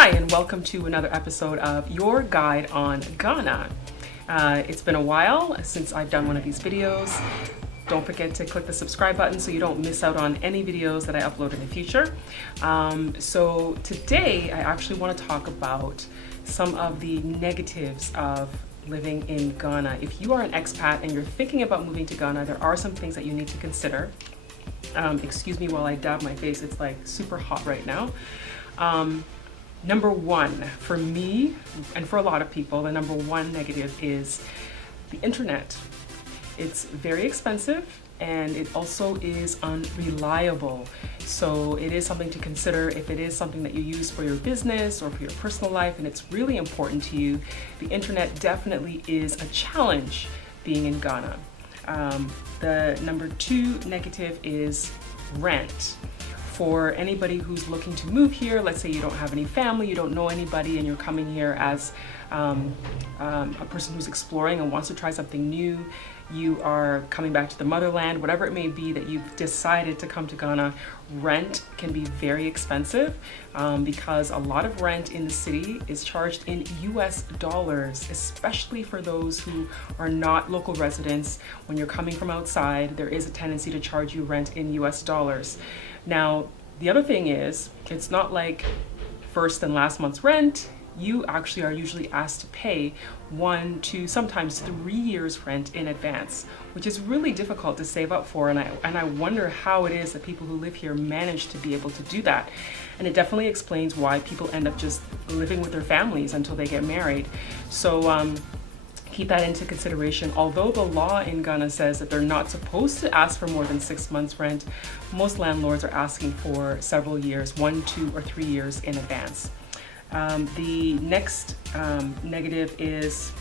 Hi, and welcome to another episode of Your Guide on Ghana. It's been a while since I've done one of these videos. Don't forget to click the subscribe button so you don't miss out on any videos that I upload in the future. So today I actually want to talk about some of the negatives of living in Ghana. If you are an expat and you're thinking about moving to Ghana, there are some things that you need to consider. Excuse me while I dab my face, it's like super hot right now. Number one, for me and for a lot of people, the number one negative is the internet. It's very expensive and it also is unreliable. So it is something to consider if it is something that you use for your business or for your personal life and it's really important to you. The internet definitely is a challenge being in Ghana. The number two negative is rent. For anybody who's looking to move here, let's say you don't have any family, you don't know anybody, and you're coming here as a person who's exploring and wants to try something new, you are coming back to the motherland, whatever it may be that you've decided to come to Ghana, rent can be very expensive because a lot of rent in the city is charged in US dollars, especially for those who are not local residents. When you're coming from outside, there is a tendency to charge you rent in US dollars. Now, the other thing is, it's not like first and last month's rent. You actually are usually asked to pay 1 to sometimes 3 years rent in advance, which is really difficult to save up for. And I wonder how it is that people who live here manage to be able to do that. And it definitely explains why people end up just living with their families until they get married. So keep that into consideration. Although the law in Ghana says that they're not supposed to ask for more than 6 months rent, most landlords are asking for several years, 1, 2, or 3 years in advance. The next negative is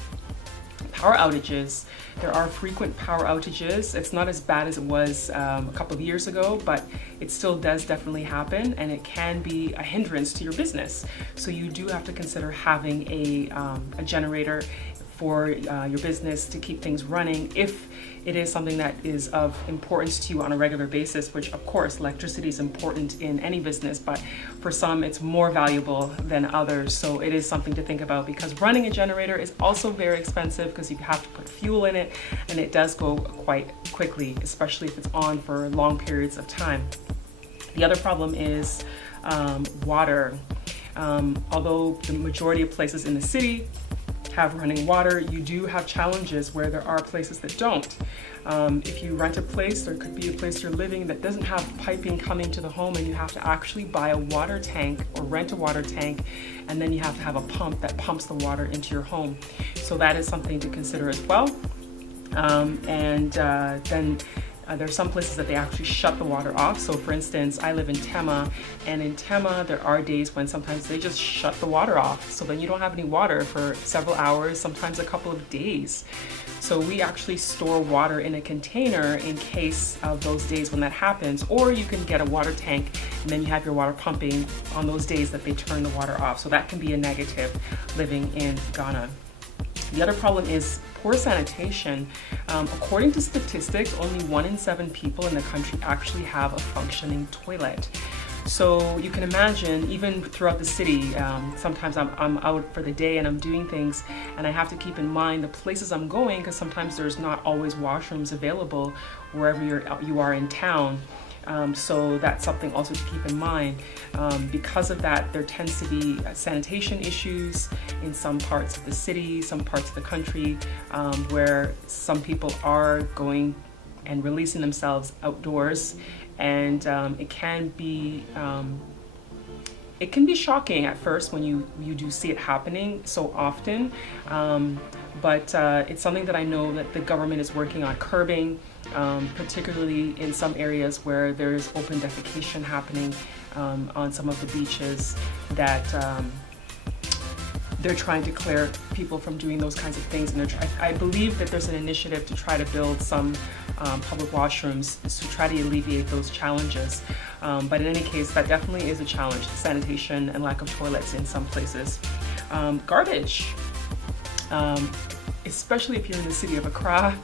power outages. There are frequent power outages. It's not as bad as it was a couple of years ago, but it still does definitely happen and it can be a hindrance to your business. So you do have to consider having a generator for your business to keep things running if it is something that is of importance to you on a regular basis, which of course electricity is important in any business, but for some it's more valuable than others. So it is something to think about because running a generator is also very expensive because you have to put fuel in it and it does go quite quickly, especially if it's on for long periods of time. The other problem is water. Although the majority of places in the city have running water, you do have challenges where there are places that don't. If you rent a place, there could be a place you're living that doesn't have piping coming to the home and you have to actually buy a water tank or rent a water tank, and then you have to have a pump that pumps the water into your home. So that is something to consider as well. Then there are some places that they actually shut the water off. So for instance, I live in Tema, and in Tema there are days when sometimes they just shut the water off. So then you don't have any water for several hours, sometimes a couple of days. So we actually store water in a container in case of those days when that happens, or you can get a water tank and then you have your water pumping on those days that they turn the water off. So that can be a negative living in Ghana. The other problem is poor sanitation. According to statistics, only 1 in 7 people in the country actually have a functioning toilet. So you can imagine, even throughout the city, sometimes I'm out for the day and I'm doing things and I have to keep in mind the places I'm going because sometimes there's not always washrooms available wherever you are in town. So that's something also to keep in mind. Because of that, there tends to be sanitation issues in some parts of the city, some parts of the country, where some people are going and releasing themselves outdoors, and it can be shocking at first when you do see it happening so often, but it's something that I know that the government is working on curbing, particularly in some areas where there's open defecation happening on some of the beaches that they're trying to clear people from doing those kinds of things. And I believe that there's an initiative to try to build some public washrooms to try to alleviate those challenges. But in any case, that definitely is a challenge, sanitation and lack of toilets in some places. Garbage, especially if you're in the city of Accra,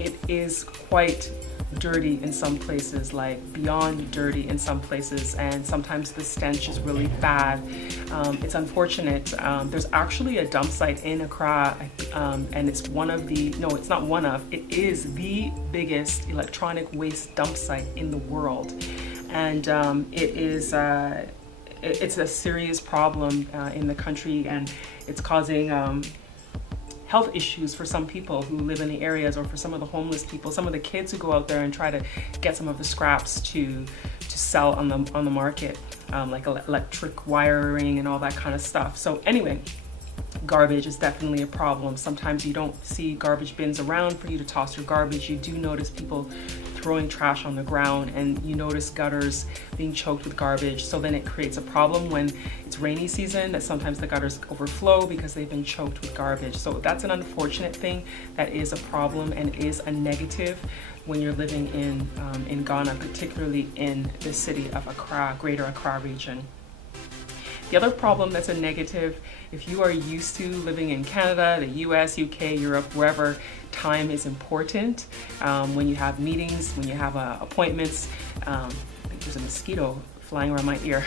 it is quite dirty in some places, like beyond dirty in some places, and sometimes the stench is really bad. It's unfortunate. There's actually a dump site in Accra, and it's one of the, no, it's not one of, it is the biggest electronic waste dump site in the world. And it's a serious problem in the country, and it's causing health issues for some people who live in the areas, or for some of the homeless people, some of the kids who go out there and try to get some of the scraps to sell on the market, like electric wiring and all that kind of stuff. So anyway, garbage is definitely a problem. Sometimes you don't see garbage bins around for you to toss your garbage. You do notice people throwing trash on the ground, and you notice gutters being choked with garbage. So then it creates a problem when it's rainy season, that sometimes the gutters overflow because they've been choked with garbage. So that's an unfortunate thing. That is a problem and is a negative when you're living in Ghana, particularly in the city of Accra, Greater Accra region. The other problem that's a negative, if you are used to living in Canada, the US, UK, Europe, wherever, time is important. When you have meetings, when you have appointments, I think there's a mosquito flying around my ear.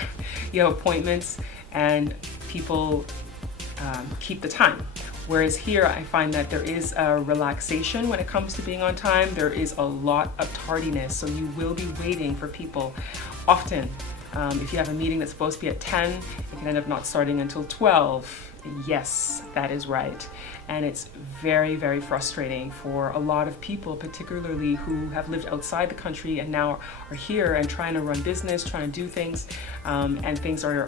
You have appointments and people keep the time. Whereas here, I find that there is a relaxation when it comes to being on time. There is a lot of tardiness, so you will be waiting for people often. If you have a meeting that's supposed to be at 10, it can end up not starting until 12. Yes, that is right. And it's very, very frustrating for a lot of people, particularly who have lived outside the country and now are here and trying to run business, trying to do things, and things are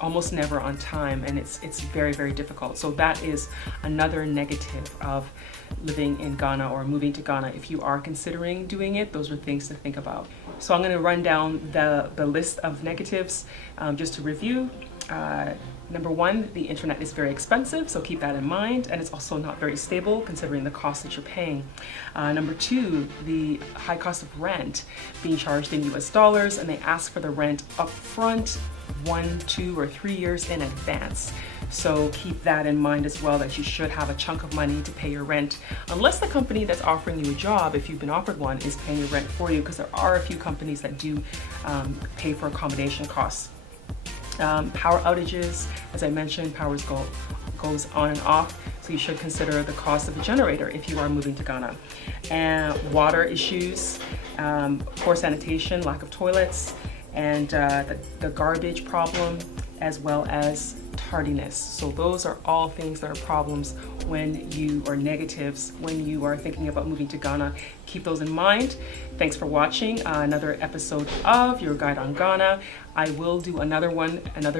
almost never on time, and it's very, very difficult. So that is another negative of living in Ghana or moving to Ghana. If you are considering doing it, those are things to think about. So I'm going to run down the list of negatives just to review. Number one, the internet is very expensive, so keep that in mind, and it's also not very stable considering the cost that you're paying. Number two, the high cost of rent, being charged in US dollars, and they ask for the rent upfront 1, 2, or 3 years in advance. So keep that in mind as well, that you should have a chunk of money to pay your rent, unless the company that's offering you a job, if you've been offered one, is paying your rent for you, because there are a few companies that do pay for accommodation costs. Power outages, as I mentioned, power goes on and off, so you should consider the cost of a generator if you are moving to Ghana. And water issues, poor sanitation, lack of toilets, and the garbage problem, as well as tardiness. So those are all things that are problems when you, or negatives, when you are thinking about moving to Ghana. Keep those in mind. Thanks for watching another episode of Your Guide on Ghana. I will do another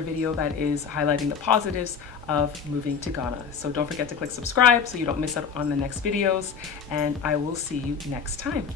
video that is highlighting the positives of moving to Ghana. So don't forget to click subscribe so you don't miss out on the next videos, and I will see you next time.